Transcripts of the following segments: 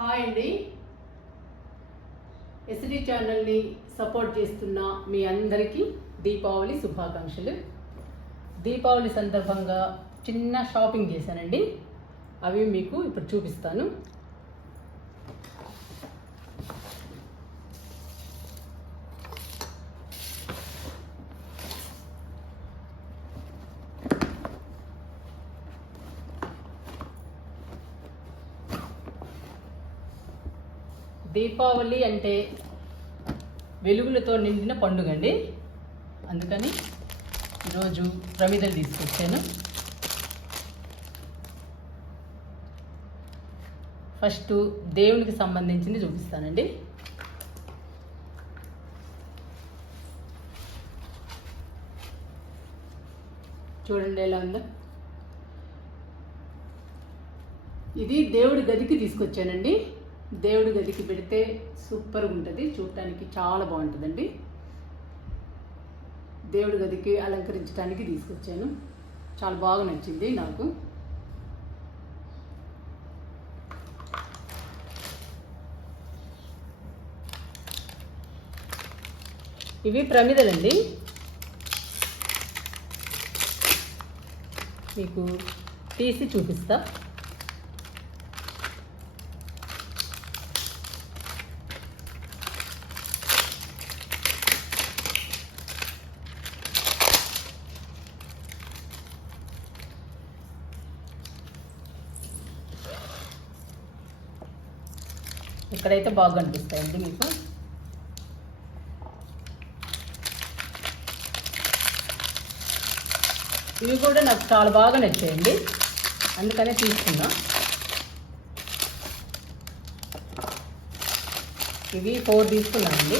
Hi అండి. SD ఛానల్ని support చేస్తున్న మీ అందరికీ దీపావళి శుభాకాంక్షలు. దీపావళి సందర్భంగా చిన్న షాపింగ్ చేశానండి. అవి మీకు ఇప్పుడు చూపిస్తాను. దీపావళి అంటే వెలుగులతో నిండిన పండుగ అండి అందుకని ఈరోజు ప్రమిదలు తీసుకొచ్చాను. ఫస్ట్ దేవునికి సంబంధించింది చూపిస్తానండి. చూడండి ఎలా ఉందో. ఇది దేవుడి గదికి తీసుకొచ్చానండి. దేవుడి గదికి పెడితే సూపర్గా ఉంటుంది చూడటానికి చాలా బాగుంటుందండి. దేవుడి గదికి అలంకరించడానికి తీసుకొచ్చాను. చాలా బాగా నచ్చింది నాకు. ఇవి ప్రమిదలండి. మీకు తీసి చూపిస్తా. ఇక్కడైతే బాగా కనిపిస్తాయండి మీకు. ఇవి కూడా నాకు చాలా బాగా నచ్చాయండి. అందుకనే తీసుకున్నా. ఇవి ఫోర్ తీసుకున్నానండి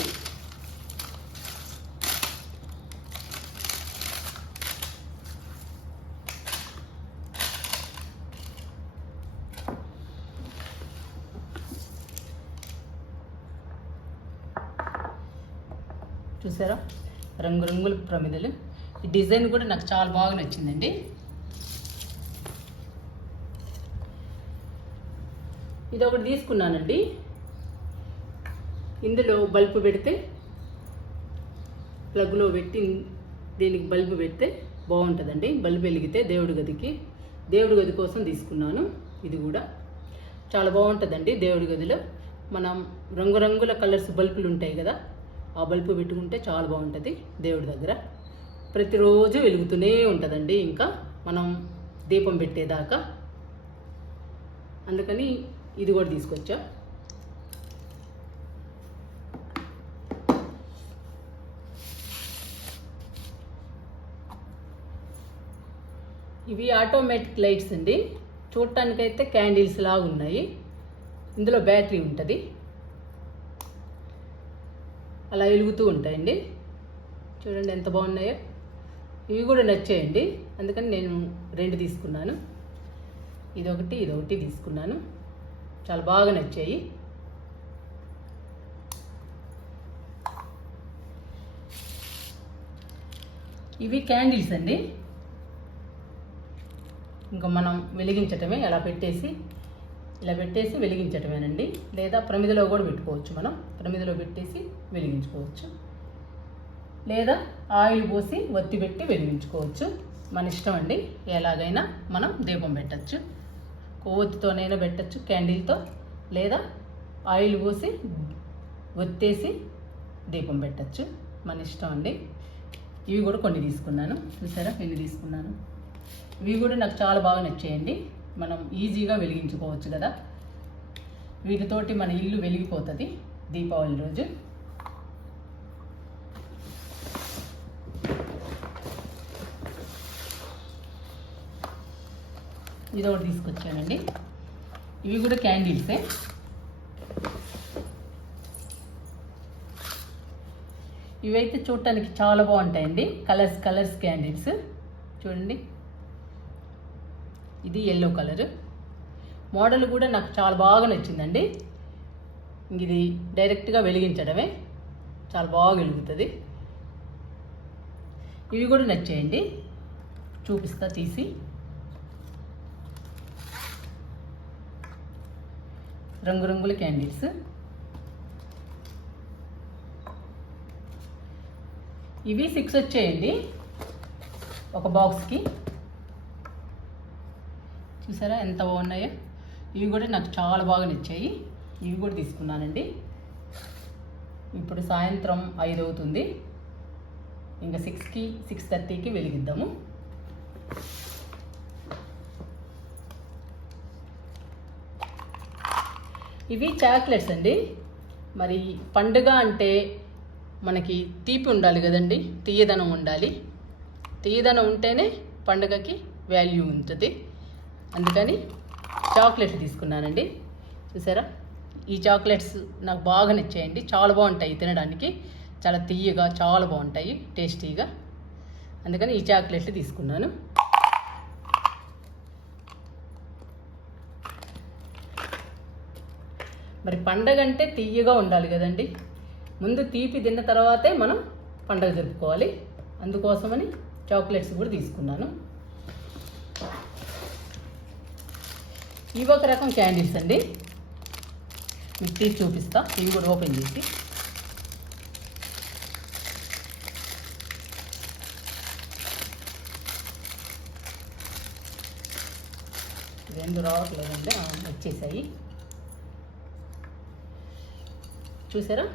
చూసారా? రంగురంగుల ప్రమిదలు. ఈ డిజైన్ కూడా నాకు చాలా బాగా నచ్చిందండి. ఇది ఒకటి తీసుకున్నానండి. ఇందులో బల్బు పెడితే ప్లగ్లో పెట్టి దీనికి బల్బు పెడితే బాగుంటుందండి. బల్బు వెలిగితే దేవుడి గదికి దేవుడి గది కోసం తీసుకున్నాను. ఇది కూడా చాలా బాగుంటుందండి దేవుడి గదిలో. మనం రంగురంగుల కలర్స్ బల్బులు ఉంటాయి కదా ఆ బల్బు పెట్టుకుంటే చాలా బాగుంటుంది దేవుడి దగ్గర. ప్రతిరోజు వెలుగుతూనే ఉంటుందండి. ఇంకా మనం దీపం పెట్టేదాకా అందుకని ఇది కూడా తీసుకొచ్చా. ఇవి ఆటోమేటిక్ లైట్స్ అండి. చూడటానికైతే క్యాండిల్స్ లాగా ఉన్నాయి. ఇందులో బ్యాటరీ ఉంటుంది. అలా వెలుగుతూ ఉంటాయండి. చూడండి ఎంత బాగున్నాయో. ఇవి కూడా నచ్చాయండి. అందుకని నేను రెండు తీసుకున్నాను. ఇదొకటి ఇదొకటి తీసుకున్నాను. చాలా బాగా నచ్చాయి. ఇవి క్యాండిల్స్ అండి. ఇంకా మనం వెలిగించటమే అలా పెట్టేసి ఇలా పెట్టేసి వెలిగించటమేనండి. లేదా ప్రమిదలో కూడా పెట్టుకోవచ్చు మనం. ప్రమిదలో పెట్టేసి వెలిగించుకోవచ్చు. లేదా ఆయిల్ పోసి ఒత్తి పెట్టి వెలిగించుకోవచ్చు. మన ఇష్టం అండి. ఎలాగైనా మనం దీపం పెట్టచ్చు. కొవ్వొత్తితోనైనా పెట్టచ్చు క్యాండిల్తో. లేదా ఆయిల్ పోసి ఒత్తేసి దీపం పెట్టచ్చు. మన ఇష్టం అండి. ఇవి కూడా కొన్ని తీసుకున్నాను. చూసారా? ఎన్ని తీసుకున్నాను? ఇవి కూడా నాకు చాలా బాగా నచ్చాయండి. మనం ఈజీగా వెలిగించుకోవచ్చు కదా. వీటితోటి మన ఇల్లు వెలిగిపోతుంది దీపావళి రోజు. ఇది ఒకటి తీసుకొచ్చానండి. ఇవి కూడా క్యాండిల్సే. ఇవైతే చూడటానికి చాలా బాగుంటాయండి. Colours colours candles. చూడండి. ఇది ఎల్లో కలర్ మోడల్ కూడా నాకు చాలా బాగా నచ్చిందండి. ఇది డైరెక్ట్గా వెలిగించడమే. చాలా బాగా వెలుగుతుంది. ఇవి కూడా నచ్చేయండి. చూపిస్తా తీసి. రంగురంగుల క్యాండిల్స్ ఇవి సిక్స్ వచ్చాయండి. ఒక బాక్స్కి చూసారా ఎంత బాగున్నాయో? ఇవి కూడా నాకు చాలా బాగా నచ్చాయి. ఇవి కూడా తీసుకున్నానండి. ఇప్పుడు సాయంత్రం ఐదు అవుతుంది. ఇంకా సిక్స్కి సిక్స్ థర్టీకి వెలిగిద్దాము. ఇవి చాక్లెట్స్ అండి. మరి పండుగ అంటే మనకి తీపి ఉండాలి కదండి. తీయదనం ఉండాలి. తీయదనం ఉంటేనే పండుగకి వాల్యూ ఉంటుంది. అందుకని చాక్లెట్లు తీసుకున్నానండి. చూసారా? ఈ చాక్లెట్స్ నాకు బాగా నచ్చాయండి. చాలా బాగుంటాయి తినడానికి. చాలా తీయగా చాలా బాగుంటాయి. టేస్టీగా. అందుకని ఈ చాక్లెట్లు తీసుకున్నాను. మరి పండగ అంటే తీయగా ఉండాలి కదండి. ముందు తీపి తిన్న తర్వాతే మనం పండగ జరుపుకోవాలి. అందుకోసమని చాక్లెట్స్ కూడా తీసుకున్నాను. ఇవి ఒక రకం క్యాండిల్స్ అండి. మీకు తీసి చూపిస్తా. ఇవి కూడా ఓపెన్ చేసి. రెండు రావట్లేదండి. వచ్చేసాయి. చూసారా?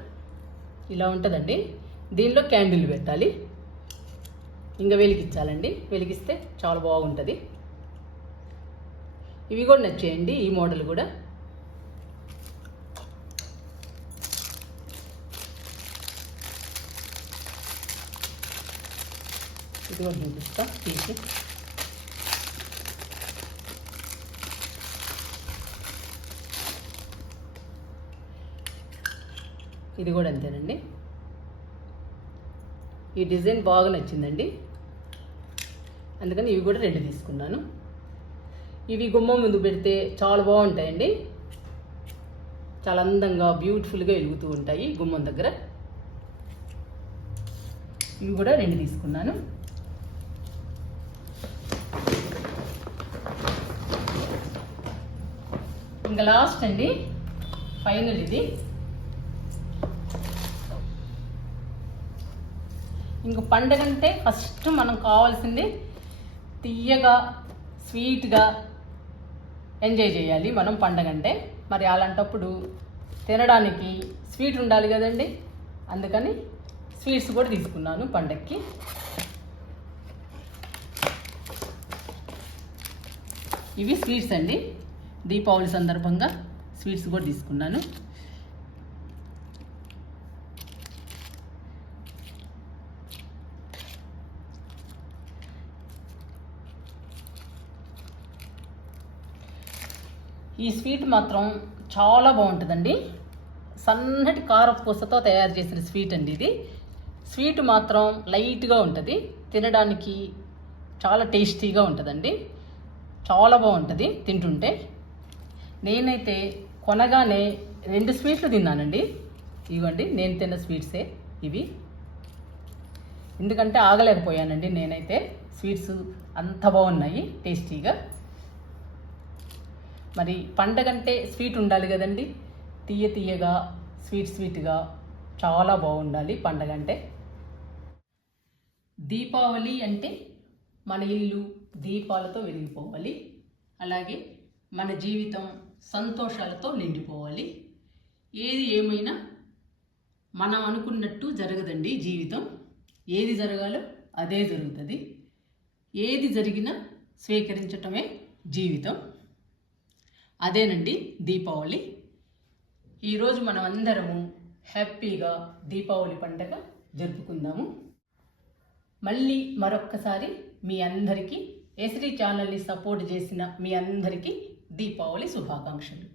ఇలా ఉంటుందండి. దీనిలో క్యాండిల్ పెట్టాలి. ఇంకా వెలిగించాలండి వెలిగిస్తే చాలా బాగుంటుంది. ఇవి కూడా నచ్చేయండి ఈ మోడల్ కూడా. ఇది కూడా చూపిస్తా తీసి. ఇది కూడా అంతేనండి. ఈ డిజైన్ బాగా నచ్చిందండి. అందుకని ఇవి కూడా రెండు తీసుకున్నాను. ఇవి గుమ్మం ముందు పెడితే చాలా బాగుంటాయండి. చాలా అందంగా బ్యూటిఫుల్గా వెలుగుతూ ఉంటాయి గుమ్మం దగ్గర. ఇవి కూడా రెండు తీసుకున్నాను. ఇంకా లాస్ట్ అండి. ఫైనల్ ఇది. ఇంక పండగ అంటే ఫస్ట్ మనం కావాల్సింది తీయగా స్వీట్గా ఎంజాయ్ చేయాలి. మనం పండగ అంటే మరి అలాంటప్పుడు తినడానికి స్వీట్ ఉండాలి కదండి. అందుకని స్వీట్స్ కూడా తీసుకున్నాను పండగకి ఇవి స్వీట్స్ అండి. దీపావళి సందర్భంగా స్వీట్స్ కూడా తీసుకున్నాను. ఈ స్వీట్ మాత్రం చాలా బాగుంటుందండి. సన్నటి కారపూసతో తయారు చేసిన స్వీట్ అండి ఇది. స్వీట్ మాత్రం లైట్గా ఉంటుంది. తినడానికి చాలా టేస్టీగా ఉంటుందండి. చాలా బాగుంటుంది తింటుంటే. నేనైతే కొనగానే రెండు స్వీట్లు తిన్నానండి. ఇవ్వండి నేను తిన్న స్వీట్సే ఇవి. ఎందుకంటే ఆగలేకపోయానండి నేనైతే. స్వీట్స్ అంత బాగున్నాయి టేస్టీగా. మరి పండగంటే స్వీట్ ఉండాలి కదండి. తీయ తీయగా స్వీట్ స్వీట్గా చాలా బాగుండాలి పండగ అంటే దీపావళి అంటే మన ఇల్లు దీపాలతో వెలిగిపోవాలి. అలాగే మన జీవితం సంతోషాలతో నిండిపోవాలి. ఏది ఏమైనా మనం అనుకున్నట్టు జరగదండి జీవితం. ఏది జరగాలో అదే జరుగుతుంది. ఏది జరిగినా స్వీకరించటమే జీవితం. అదేనండి దీపావళి. ఈరోజు మనమందరము హ్యాపీగా దీపావళి పండగ జరుపుకుందాము. మళ్ళీ మరొక్కసారి మీ అందరికీ ఎస్రీ ఛానల్ని సపోర్ట్ చేసిన మీ అందరికీ దీపావళి శుభాకాంక్షలు.